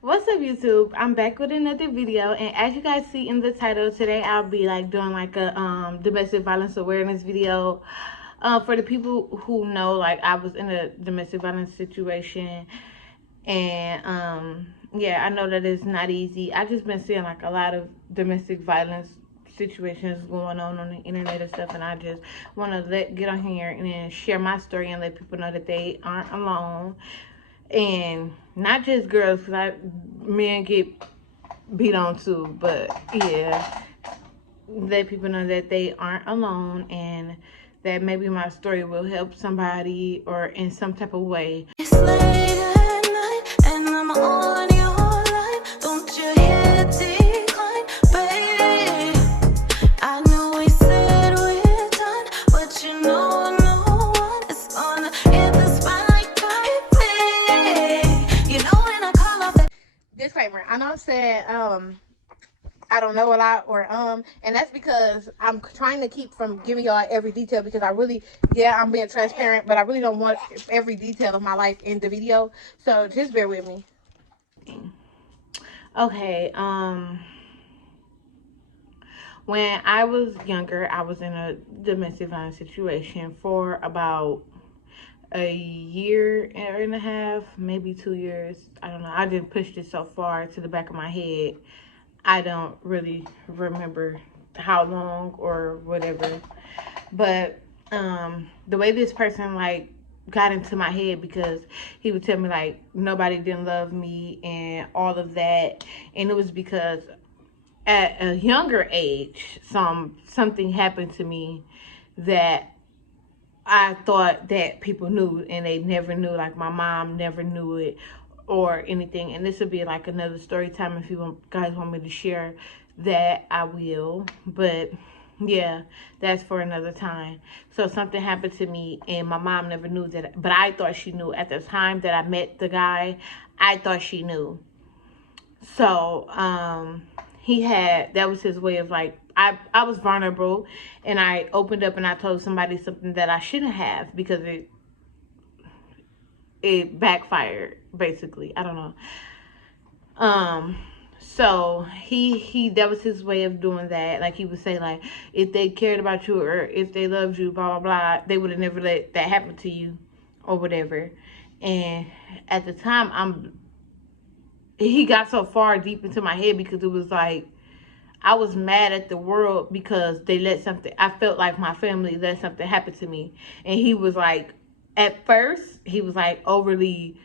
What's up, YouTube? I'm back with another video, and as you guys see in the title, today I'll be doing a domestic violence awareness video. For the people who know, I was in a domestic violence situation, and yeah, I know that it's not easy. I just been seeing a lot of domestic violence situations going on the internet and stuff, and I just want to get on here and then share my story and let people know that they aren't alone. And not just girls, because men get beat on too, but yeah, let people know that they aren't alone and that maybe my story will help somebody or in some type of way. It's late at night and I'm on your line. Don't you hear decline, baby? I know we said we're done, but you know no one is gonna hit the spotlight, baby. You know when I call off that disclaimer, I know I said I don't know a lot, and that's because I'm trying to keep from giving y'all every detail, because I'm being transparent, but I really don't want every detail of my life in the video, so just bear with me. Okay, when I was younger, I was in a domestic violence situation for about a year and a half, maybe 2 years. I don't know. I just pushed it so far to the back of my head. I don't really remember how long or whatever. But the way this person got into my head, because he would tell me nobody didn't love me and all of that, and it was because at a younger age something happened to me that I thought that people knew, and they never knew. My mom never knew it or anything. And this would be another story time. If you guys want me to share that, I will. But yeah, that's for another time. So something happened to me, and my mom never knew that, but I thought she knew. At the time that I met the guy, I thought she knew. So that was his way of I was vulnerable, and I opened up and I told somebody something that I shouldn't have, because it backfired, basically. I don't know. So he that was his way of doing that. He would say if they cared about you or if they loved you, blah blah blah, they would have never let that happen to you or whatever. And at the time, he got so far deep into my head, because it was I was mad at the world because they let something, I felt like my family let something happen to me. And he was at first, he was overly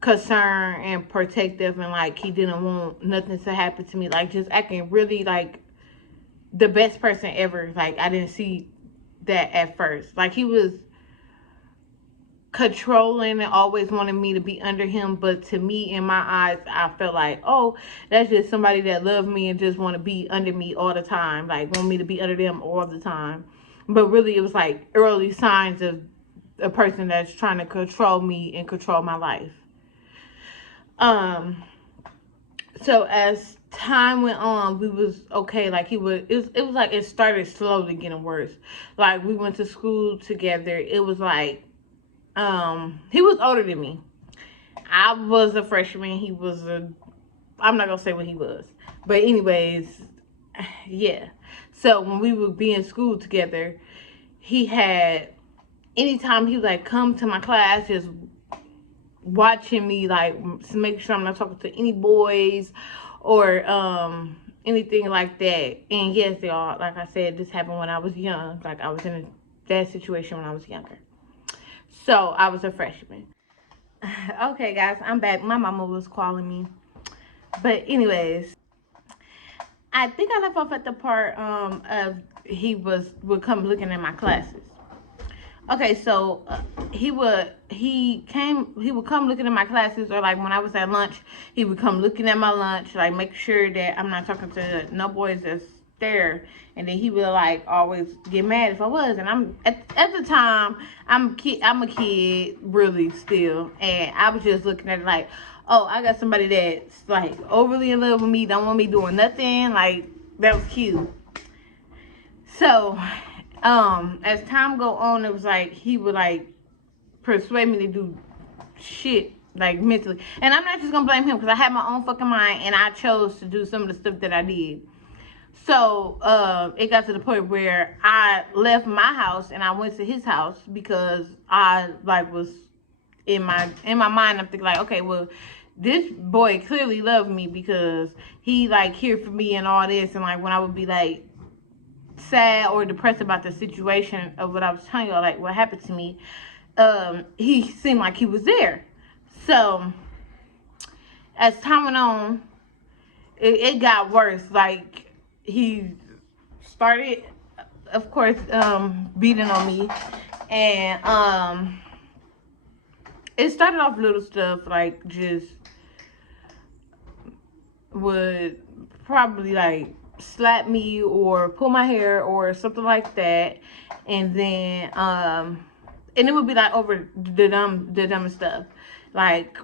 concerned and protective, and he didn't want nothing to happen to me. Just acting really the best person ever. I didn't see that at first. He was controlling and always wanted me to be under him, but to me, in my eyes, I felt oh, that's just somebody that loved me and just want to be under me all the time, want me to be under them all the time. But really, it was early signs of a person that's trying to control me and control my life. So as time went on, we was okay. It was it started slowly getting worse. We went to school together. It was he was older than me. I was a freshman. He was I'm not gonna say what he was, but anyways, yeah. So when we would be in school together, he had, anytime he would come to my class, just watching me, to make sure I'm not talking to any boys or anything like that. And yes, y'all, like I said, this happened when I was young. I was in that situation when I was younger. So I was a freshman. Okay, guys, I'm back. My mama was calling me. But anyways, I think I left off at the part of would come looking at my classes. Okay, so he would come looking at my classes, or when I was at lunch, he would come looking at my lunch, make sure that I'm not talking to no boys that's there. And then he would always get mad if I was. And I'm at the time, I'm a kid really still, and I was just looking at it oh, I got somebody that's overly in love with me, don't want me doing nothing. That was cute. So as time go on, it was he would persuade me to do shit like mentally. And I'm not just gonna blame him because I had my own fucking mind and I chose to do some of the stuff that I did. So it got to the point where I left my house and I went to his house because I like was in my mind. I'm thinking like, okay, well, this boy clearly loved me because he like here for me and all this. And like when I would be like sad or depressed about the situation of what I was telling y'all, like what happened to me, he seemed like he was there. So as time went on, it got worse. Like he started, of course, beating on me, and it started off little stuff like just would probably like slap me or pull my hair or something like that, and then and it would be like over the dumbest stuff. Like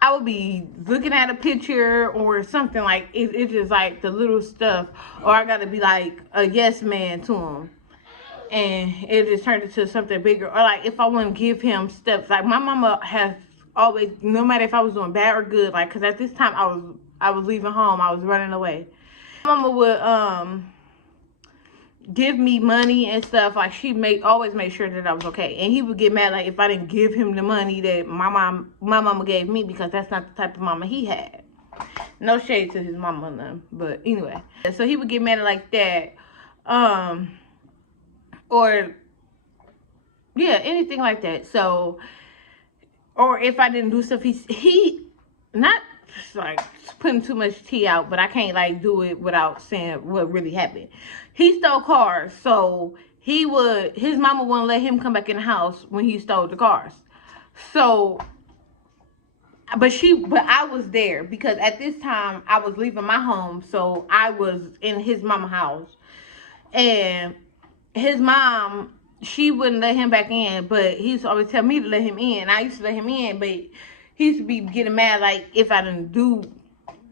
I would be looking at a picture or something, like it's just like the little stuff, or I gotta be like a yes man to him, and it just turned into something bigger. Or like if I want to give him stuff, like my mama has always, no matter if I was doing bad or good, like because at this time I was leaving home, I was running away. My mama would give me money and stuff. Like she always made sure that I was okay, and he would get mad like if I didn't give him the money that my mama gave me, because that's not the type of mama he had. No shade to his mama, none, but anyway. So he would get mad like that, or yeah, anything like that. So, or if I didn't do stuff, he not like putting too much tea out, but I can't like do it without saying what really happened. He stole cars, so his mama wouldn't let him come back in the house when he stole the cars. So, but I was there because at this time I was leaving my home, so I was in his mama house, and his mom, she wouldn't let him back in, but he used to always tell me to let him in. I used to let him in, but he used to be getting mad like if I didn't do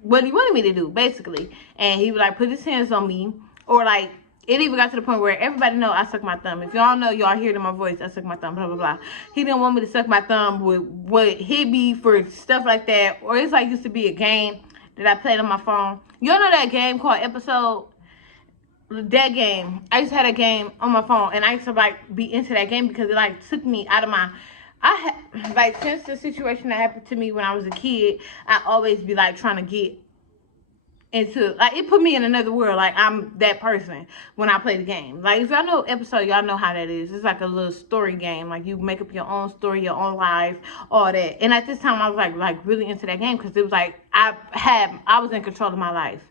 what he wanted me to do, basically. And he would like put his hands on me, or like it even got to the point where everybody know I suck my thumb. If y'all know, y'all hear it in my voice, I suck my thumb, blah blah blah. He didn't want me to suck my thumb with what he'd be for stuff like that. Or it's like used to be a game that I played on my phone. Y'all know that game called Episode? That game, I used to have a game on my phone, and I used to like be into that game because it like took me out of my, like since the situation that happened to me when I was a kid, I always be like trying to get into, like it put me in another world. Like I'm that person when I play the game. Like if y'all know Episode, y'all know how that is. It's like a little story game. Like you make up your own story, your own life, all that. And at this time I was like really into that game because it was like I was in control of my life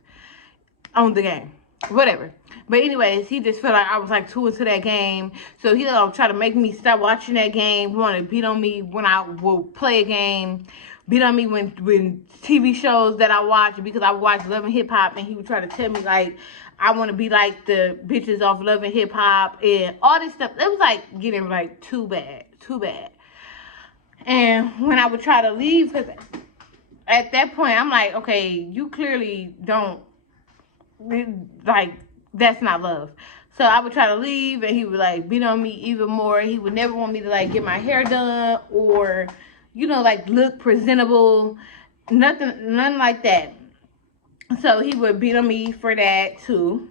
on the game. Whatever. But anyways, he just felt like I was like too into that game. So he try to make me stop watching that game. Want to beat on me when I will play a game. Beat on me when TV shows that I watch, because I watch Love and Hip Hop, and he would try to tell me like I want to be like the bitches off Love and Hip Hop and all this stuff. It was like getting like too bad. And when I would try to leave, because at that point I'm like, okay, you clearly don't, like, that's not love. So I would try to leave, and he would like beat on me even more. He would never want me to like get my hair done or, you know, like look presentable, none like that. So he would beat on me for that too.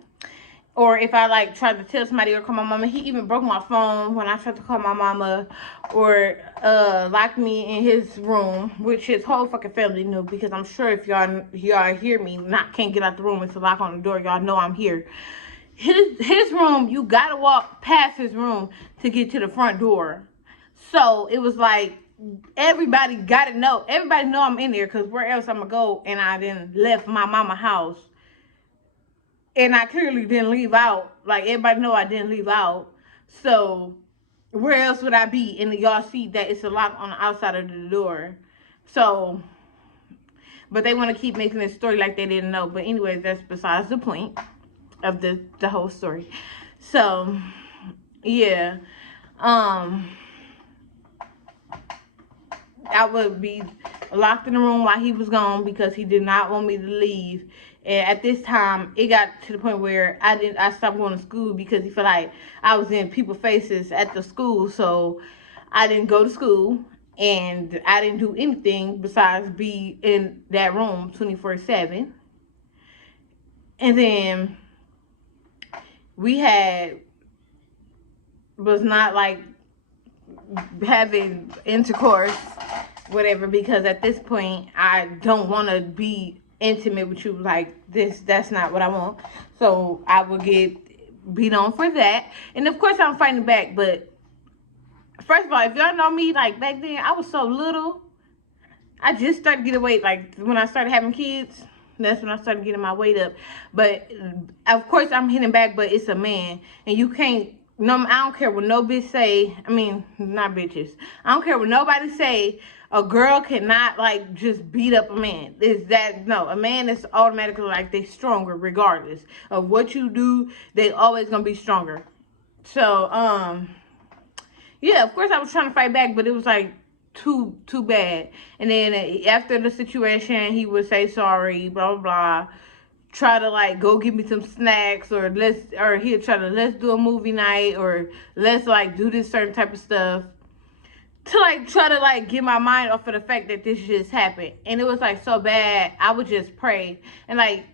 Or if I like tried to tell somebody or call my mama, he even broke my phone when I tried to call my mama, or locked me in his room, which his whole fucking family knew, because I'm sure if y'all hear me can't get out the room, it's a lock on the door, y'all know I'm here. His room, you gotta walk past his room to get to the front door. So it was like everybody gotta know, everybody know I'm in there, because where else I'm gonna go? And I then left my mama house. And I clearly didn't leave out. Like, everybody know I didn't leave out. So, where else would I be? And y'all see that it's a lock on the outside of the door. So, but they want to keep making this story like they didn't know. But anyways, that's besides the point of the whole story. So, yeah. I would be locked in the room while he was gone because he did not want me to leave. And at this time, it got to the point where I stopped going to school because he felt like I was in people's faces at the school. So I didn't go to school. and I didn't do anything besides be in that room 24/7. And then we was not like having intercourse, whatever, because at this point I don't want to be intimate with you like this. That's not what I want. So I would get beat on for that, and of course I'm fighting back. But first of all, if y'all know me, like back then I was so little. I just started getting weight, like when I started having kids. That's when I started getting my weight up. But of course I'm hitting back, but it's a man, and you can't. No, I don't care what no bitch say. I mean, not bitches. I don't care what nobody say. A girl cannot like just beat up a man. Is that no? A man is automatically like they stronger regardless of what you do. They always gonna be stronger. So yeah, of course I was trying to fight back, but it was like too bad. And then after the situation, he would say sorry, blah blah blah. Try to like go get me some snacks, or he'll try to let's do a movie night, or let's like do this certain type of stuff to like try to like get my mind off of the fact that this just happened. And it was like so bad, I would just pray. And like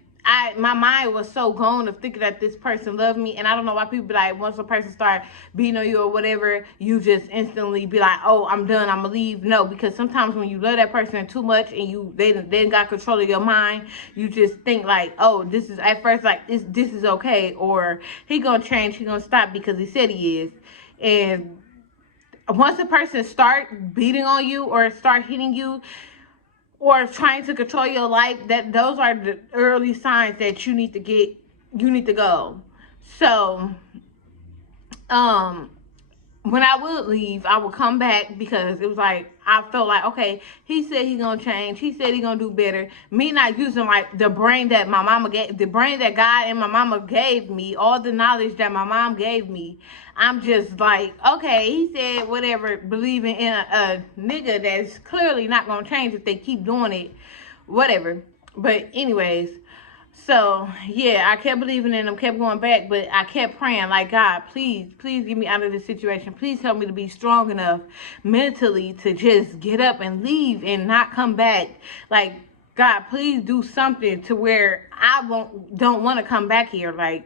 my mind was so gone of thinking that this person loved me. And I don't know why people be like, once a person start beating on you or whatever, you just instantly be like, oh, I'm done, I'm gonna leave. No, because sometimes when you love that person too much and they got control of your mind, you just think like, oh, this is at first like this is okay, or he gonna change, he gonna stop because he said he is. And once a person start beating on you or start hitting you or trying to control your life, that those are the early signs that you need to go. So when I would leave, I would come back because it was like I felt like, okay, he said he's gonna change, he said he's gonna do better. Me not using like the brain that my mama gave, the brain that God and my mama gave me, all the knowledge that my mom gave me. I'm just like, okay, he said whatever, believing in a nigga that's clearly not gonna change if they keep doing it, whatever. But anyways, so yeah, I kept believing in him, kept going back, but I kept praying like, God, please get me out of this situation. Please help me to be strong enough mentally to just get up and leave and not come back. Like, God, please do something to where I don't want to come back here, like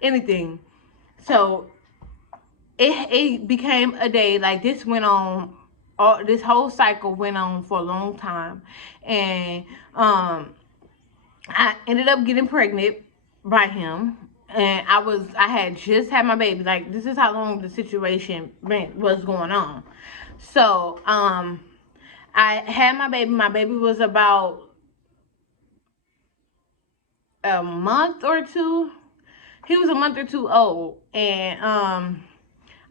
anything. So it became a day like this went on. This whole cycle went on for a long time, and I ended up getting pregnant by him, and I had just had my baby. Like, this is how long the situation was going on. So I had my baby. My baby was about a month or two. He was a month or two old, and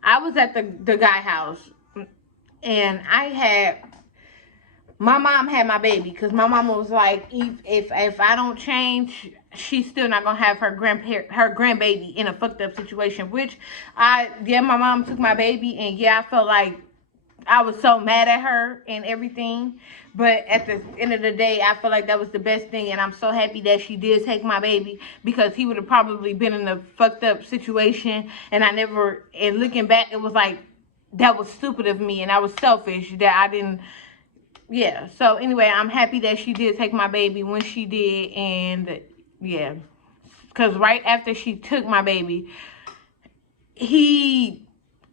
I was at the guy house, and my mom had my baby because my mama was like, if I don't change, she's still not gonna have her grandbaby in a fucked up situation. Which my mom took my baby, and yeah, I felt like I was so mad at her and everything. But at the end of the day, I feel like that was the best thing, and I'm so happy that she did take my baby, because he would have probably been in a fucked up situation. And looking back, it was like, that was stupid of me, and I was selfish that I didn't. Yeah, so anyway, I'm happy that she did take my baby when she did. And yeah, because right after she took my baby,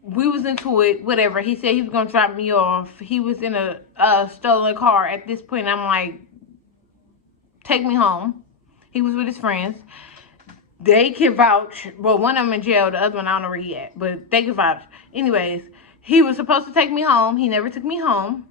we was into it, whatever. He said he was gonna drop me off. He was in a stolen car. At this point, I'm like, take me home. He was with his friends. They can vouch. Well, one of them in jail, the other one I don't know where he at, but they can vouch. Anyways, he was supposed to take me home. He never took me home.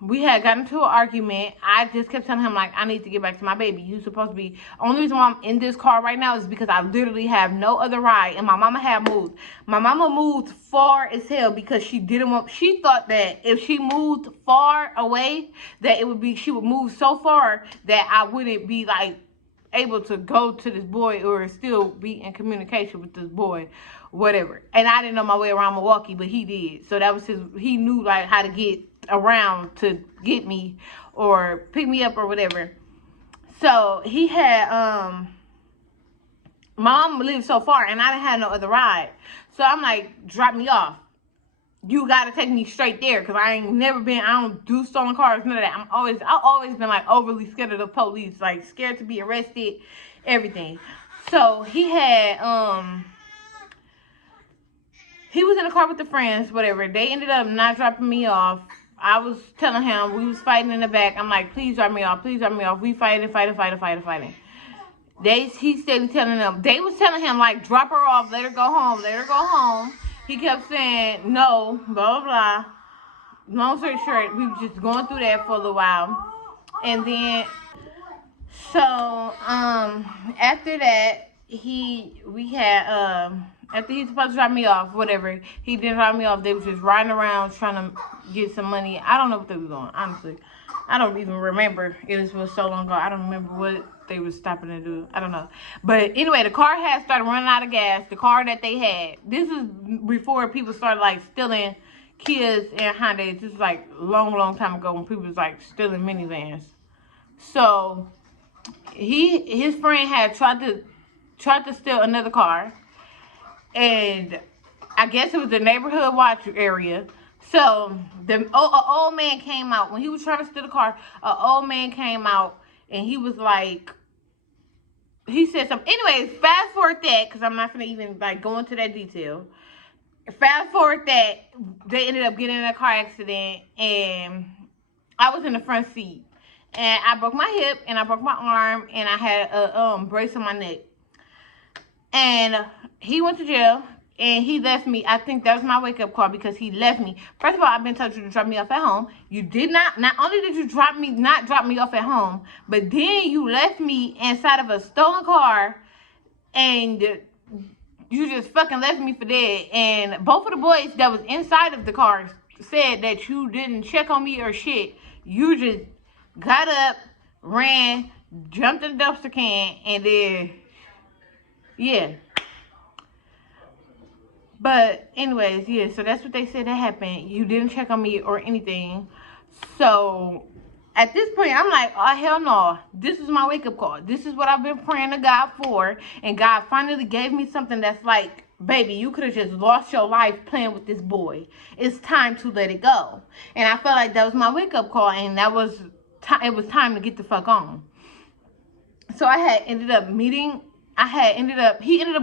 We had gotten into an argument. I just kept telling him, like, I need to get back to my baby. You're supposed to be. Only reason why I'm in this car right now is because I literally have no other ride, and my mama had moved. My mama moved far as hell because she thought that if she moved far away, that she would move so far that I wouldn't be like able to go to this boy or still be in communication with this boy, whatever. And I didn't know my way around Milwaukee, but he did. So that was he knew like how to get around to get me or pick me up or whatever. So he had mom lived so far, and I didn't have no other ride. So I'm like, drop me off. you gotta take me straight there, because I ain't never been, I don't do stolen cars, none of that. I've always been like overly scared of the police, like scared to be arrested, everything. So he was in the car with the friends, whatever. They ended up not dropping me off. I was telling him, we was fighting in the back. I'm like, please drop me off, please drop me off. We fighting. He steady telling them, they was telling him, like, drop her off, let her go home. He kept saying, no, blah, blah, blah. Long story short, we were just going through that for a little while. And then, so, after that, after he's supposed to drop me off, whatever, he didn't drop me off. They was just riding around trying to get some money. I don't know what they were doing, honestly. I don't even remember. It was so long ago. I don't remember what they were stopping to do. I don't know. But anyway, the car had started running out of gas. The car that they had. This is before people started like stealing Kias and Hondas. This is like long time ago when people was like stealing minivans. So his friend had tried to steal another car, and I guess it was the neighborhood watch area. So the old man came out when he was trying to steal the car. An old man came out and he was like, he said something. Anyways, fast forward that, because I'm not gonna even like go into that detail. Fast forward that, they ended up getting in a car accident, and I was in the front seat, and I broke my hip and I broke my arm, and I had a brace on my neck. And he went to jail. And he left me. I think that was my wake-up call, because he left me. First of all, I've been told you to drop me off at home. You did not only did you not drop me off at home, but then you left me inside of a stolen car, and you just fucking left me for dead. And both of the boys that was inside of the car said that you didn't check on me or shit. You just got up, ran, jumped in the dumpster can, and then, yeah. But anyways, yeah, so that's what they said that happened. You didn't check on me or anything. So at this point, I'm like, oh, hell no. This is my wake-up call. This is what I've been praying to God for. And God finally gave me something that's like, baby, you could have just lost your life playing with this boy. It's time to let it go. And I felt like that was my wake-up call. And it was time to get the fuck on. So he ended up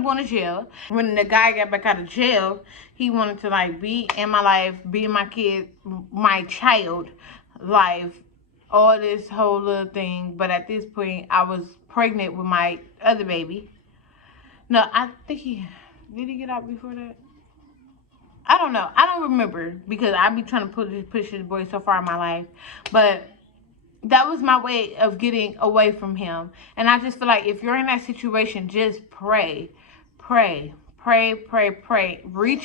going to jail. When the guy got back out of jail, he wanted to like be in my life, be in my kid, my child life, all this whole little thing. But at this point, I was pregnant with my other baby. No, I think did he get out before that? I don't know. I don't remember, because I be trying to push this boy so far in my life. But that was my way of getting away from him. And I just feel like if you're in that situation, just pray. Reach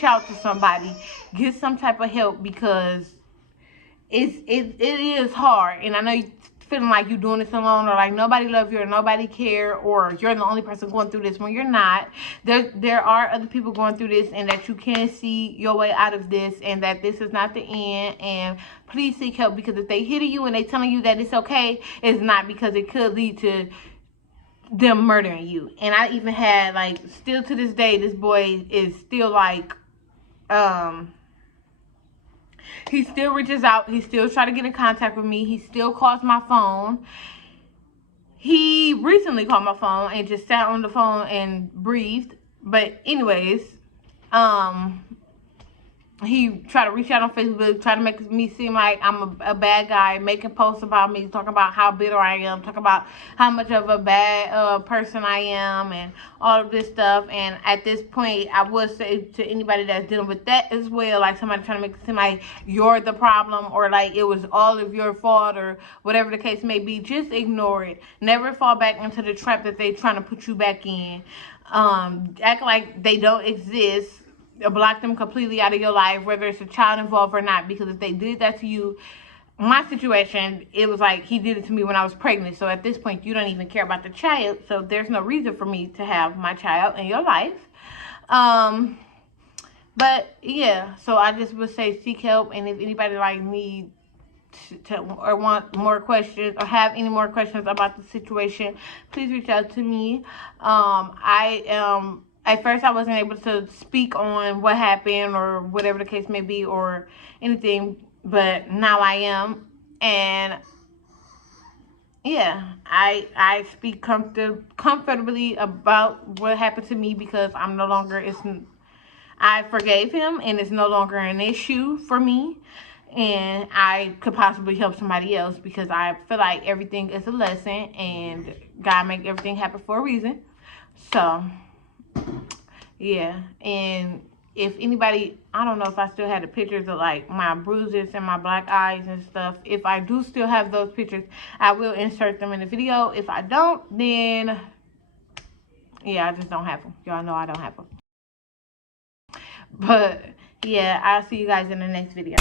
out to somebody. Get some type of help, because it is hard. And I know you feeling like you're doing this alone, or like nobody loves you, or nobody care, or you're the only person going through this, when you're not. There are other people going through this, and that you can see your way out of this, and that this is not the end. And please seek help, because if they hitting you and they telling you that it's okay, it's not, because it could lead to them murdering you. And I even had, like, still to this day, this boy is still like, he still reaches out. He still try to get in contact with me. He still calls my phone. He recently called my phone and just sat on the phone and breathed. But anyways, he tried to reach out on Facebook, try to make me seem like I'm a bad guy, making posts about me, talking about how bitter I am, talking about how much of a bad person I am, and all of this stuff. And at this point, I would say to anybody that's dealing with that as well, like somebody trying to make it seem like you're the problem, or like it was all of your fault, or whatever the case may be, just ignore it. Never fall back into the trap that they're trying to put you back in. Act like they don't exist. Block them completely out of your life, whether it's a child involved or not, because if they did that to you, my situation, it was like he did it to me when I was pregnant. So at this point, you don't even care about the child, so there's no reason for me to have my child in your life. But yeah, so I just would say seek help. And if anybody like needs to or want more questions, or have any more questions about the situation, please reach out to me. I am at first I wasn't able to speak on what happened or whatever the case may be or anything, but now I am. And yeah, I speak comfortably about what happened to me because I'm no longer, I forgave him and it's no longer an issue for me, and I could possibly help somebody else because I feel like everything is a lesson and God make everything happen for a reason. So yeah, and if anybody, I don't know if I still had the pictures of like my bruises and my black eyes and stuff. If I do still have those pictures, I will insert them in the video. If I don't, then yeah, I just don't have them. Y'all know I don't have them. But yeah, I'll see you guys in the next video.